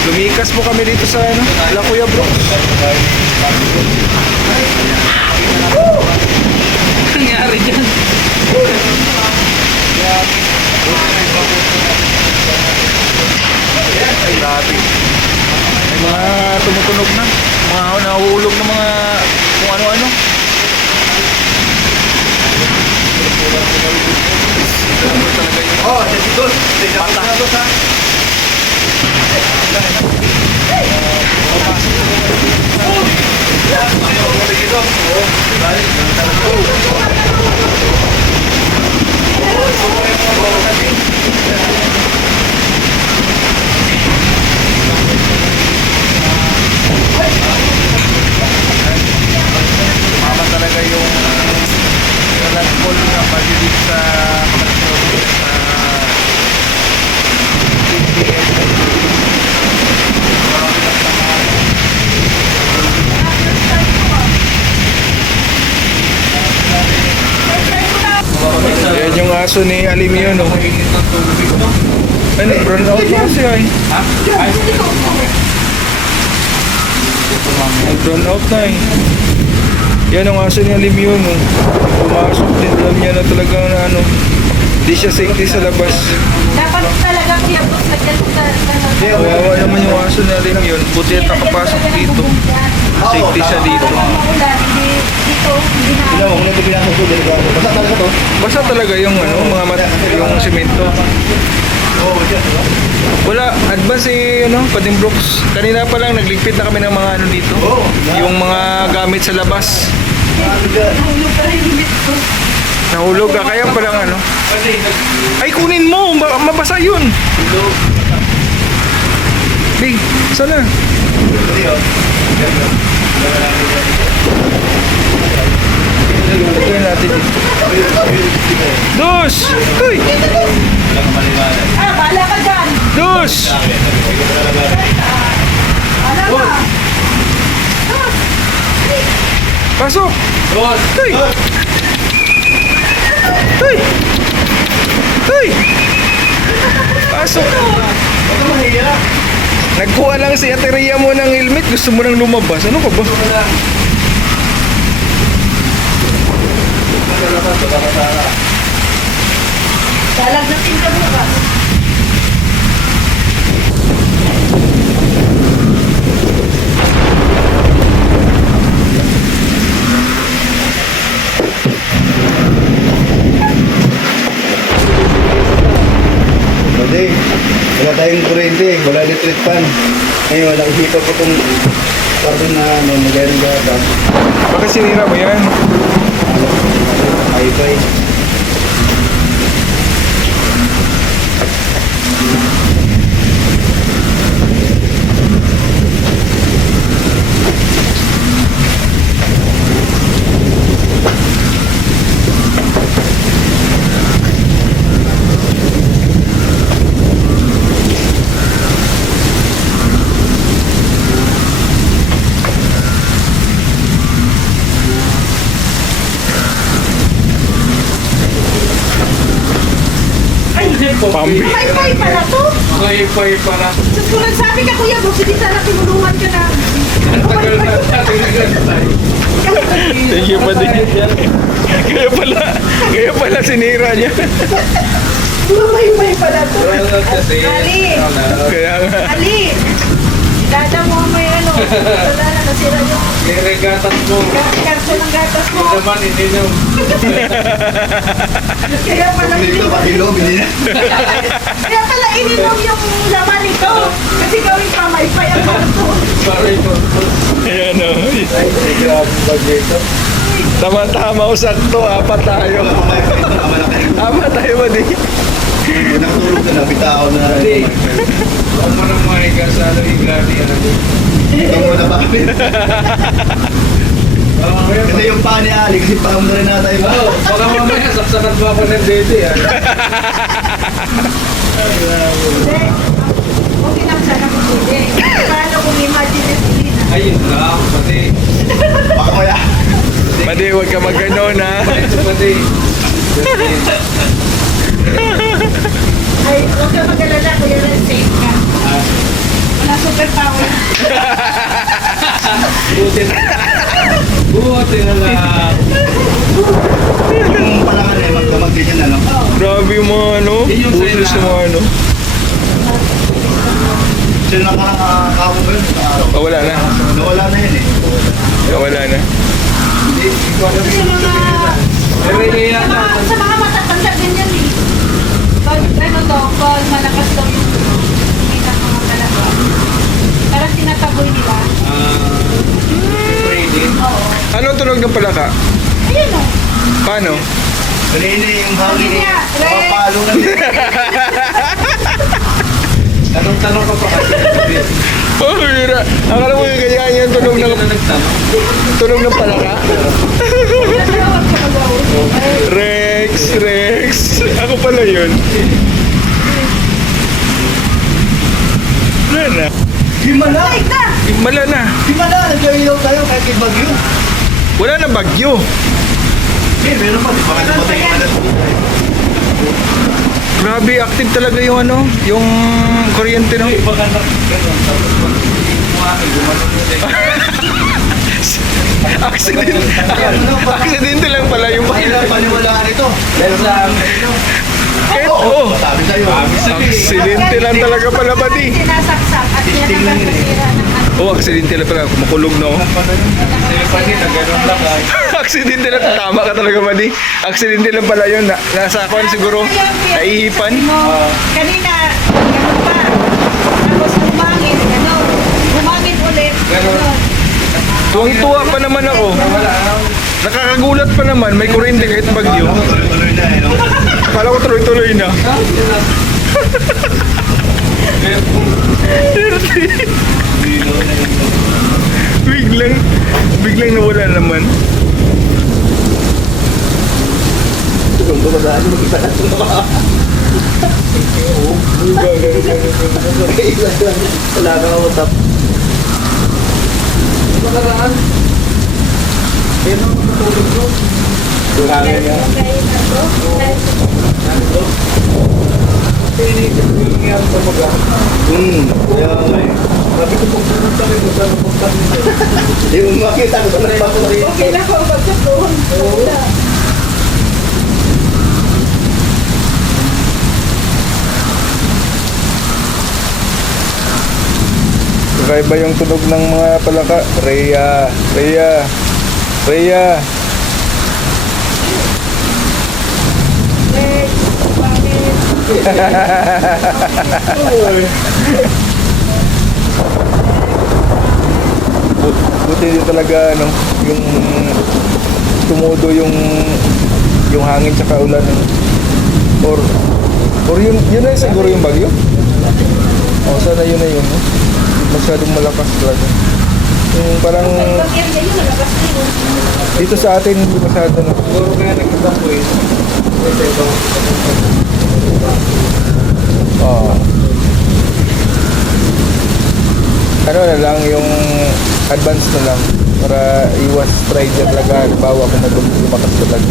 Lumikas po kami dito sa ano, La Kuya Brooks. Nangyari dyan. Ay, grabe. May mga tumutunog na. Mga nahuhulog na mga kung ano-ano. Ano talaga yun? Oh, dito. Patah. Mama talaga yung nagpol na pagdidig sa yan yung aso ni Alim yun, no? Ay, nag-brown out na kasi ay. Nag-brown out na eh. Yan ang aso ni Alim yun, no? Pumasok din, alam niya na talagang na ano. Di siya safety sa labas. Dapat talaga kuya boss nagkanta. Kawawa naman yung aso ni Alim yun. Buti at nakapasok dito. Safety siya dito. Dito, hindi na. Ano, kung nito pinasok ko, basta talaga to. Basta talaga yung ano, yung simento. Oo, siya. Wala, advance eh, ano, Pading Brooks. Kanina pa lang nagligpit na kami ng mga ano dito. Yung mga gamit sa labas. Nahulog pa rin yung limit ko. Nahulog ka, kaya palang ano. Ay, kunin mo! Mabasa yun! Big, sana? Ito natin dito. Dos! Uy! Ah, bahala ka dyan. Dos! Bahala ka. Pasok! Uy! Uy! Uy! Pasok! Nagkuha lang si Ate Rhea mo ng helmet. Gusto mo nang lumabas. Ano ka ba? Dalag natin ka bukas. Hindi. Wala tayong kuryente, wala electric fan. Ngayon, nakikita ko itong kwarto na magaling gata. Baka sinira mo yan. Hi-Fi. Pambi. May pala to. May pala. Sus, kung nagsabi ka kuya boss, hindi sana tinulungan ka na. Tagal na tayo. Thank you pa din. Kaya pala sinira niya. May pala to. Ali. Kaya nga. Ali. Dada mo may ano. Wala na, nasira yung Niregatas mo. karso ng gatas mo. Naman, hindi na. Kaya pala Dito, pati loob, hindi na. Kaya pala ininom yung laman nito. Kasi gawin pa may pa yung karso. Sorry po. Ayan o. Ay, grabe ba dito? Tama-tama o sakto. Apat tayo. Apat tayo ba di? Nakatulog ka na, bitaw na. Hindi. Huwag mo nang mahigas sa ano yung gani. Ito mo na ba? Kasi yung pa ni Alex, yung pa mo na rin natin. Oo, baka mamaya saksakan mo ako ng dede. Hindi. Okay lang sana kung hindi. Paano kung imagine hindi na? Ayun lang, pati. Baka maya. Pati huwag ka mag-ganon ha. Ito pati. Ay, huwag ka mag-alala, kuya lang, safe ka. Wala sa superpower. Buti na lang. Yung palangan eh, magdamag din yan, ano? Grabe yung mga ano, Yun yung butos sa'yo ng mga ano. So yung nakakakapo ba yun? Oh, wala na. Nawala na yun eh. Wala na. Hindi ko alam Sa yun. mga, sa mga matatanda din yan eh. Pag ano to, pag malakas daw yung kita mga talaga. Parang tinataboy nila. Trading. Oo. Anong tunog ng palaka? Ayun o. Paano? Kanina yung hangin eh. Kanina, Ray. Mapalo na din. Tanong-tanong ka pa kasi. Oh, hira. Akala mo yung ganyan yung tunog Hindi ng, ka na nagtanong. tunog ng palaka? Natawag ka daw. Rex, Rex. Ako pala yun. Wala na. Himala! Ay, na! Wala na. Himala! Nagkailaw tayo kahit may bagyo. Wala na bagyo. Eh, meron pa. Di ba kasi matay yung alas? Grabe, active talaga yung ano, yung kuryente no. Baka na gano'n. Tapos pag gumano na Accident. Accidente lang pala yung Kailan paniwalaan ito? Dahil sa kahit oh. sabi sa'yo. Aksidente lang talaga pala pati. Sinasaksak at tinatanggal sa sira ng ano. Oh, aksidente lang pala. Makulog na oh. Sa'yo pa din, na gano'n lang ay. Aksidente lang. Tama ka talaga, Madi. Aksidente lang pala yun. Nasa akuan siguro. Naihipan. Sabi mo, kanina, gano'n pa. Tapos humangin, gano'n. Humangin ulit, gano'n. Tuwang-tuwa pa naman ako. Nakakagulat pa naman. May kuryente kahit bagyo. Ako tuloy-tuloy na eh. No? Akala ko tuloy-tuloy na. Biglang nawala naman. Kung dumadaan, mag-isa na ito naka. Wala ka kautap. Makaraan. Yan ang matulog ko. Durangin nga. Kaya nga eh. Sabi ko kung pumunta rin mo, saan pumunta rin mo. Yung makita ko sa nagpapalagay. Okay na ako, pagkat doon. Wala. Kakaiba yung tunog ng mga palaka. Rhea, Rhea, Rhea. Legs, pangit. Buti din talaga ano, yung tumudo yung hangin sa ulan. Or yun na siguro yung bagyo. O sana yun na yun. No? Masyadong malakas talaga. Yung parang Pag yan ganyan, nalabas na yun. dito sa atin hindi masyado no. Siguro kaya nagkatapo eh. Kasi ibang Oo. Ano na lang yung advance na lang para iwas rider talaga. Halimbawa kung lumakas talaga.